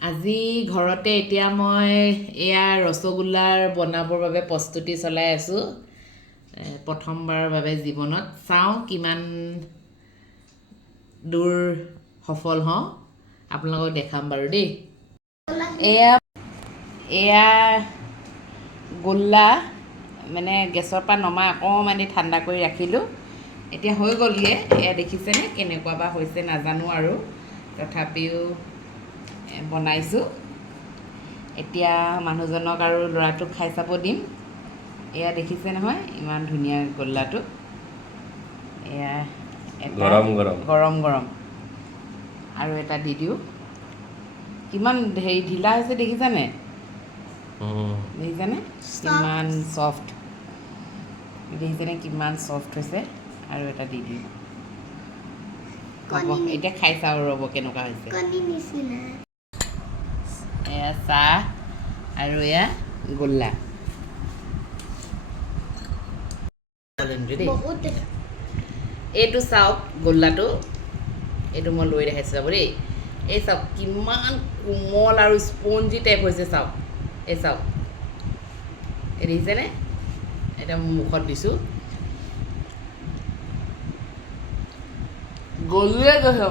আজি ঘৰতে এতিয়া মই এয়া ৰসগোল্লাৰ বনাবৰ বাবে প্ৰস্তুতি চলাই আছোঁ প্ৰথমবাৰৰ বাবে জীৱনত চাওঁ কিমান দূৰ সফল হওঁ আপোনালোকক দেখাম বাৰু দেই এয়া গোল্লা মানে গেছৰ পৰা নমাই অকণমান ঠাণ্ডা কৰি ৰাখিলোঁ এতিয়া হৈ গ'লগৈ এয়া দেখিছেনে কেনেকুৱা বা হৈছে নাজানো আৰু তথাপিও বনাইছোঁ এতিয়া মানুহজনক আৰু ল'ৰাটোক খাই চাব দিম এয়া দেখিছে নহয় ইমান ধুনীয়া গোল্লাটো এয়া গৰম গৰম গৰম আৰু এটা দি দিওঁ কিমান হেৰি ঢিলা হৈছে দেখিছানে কিমান চফ্ট দেখিছেনে কিমান চফ্ট হৈছে আৰু এটা দি দিওঁ হ'ব এতিয়া খাই চাওঁ ৰ'ব কেনেকুৱা হৈছে এয়া চাহ আৰু এয়া গোল্লা এইটো চাওক গোল্লাটো এইটো মই লৈ দেখাইছোঁ চাব দেই এই চাওক কিমান কোমল আৰু স্পঞ্জি টাইপ হৈছে চাওক এই চাওক এই দেখিছেনে এতিয়া মুখত দিছোঁ গলুৱে গৈছে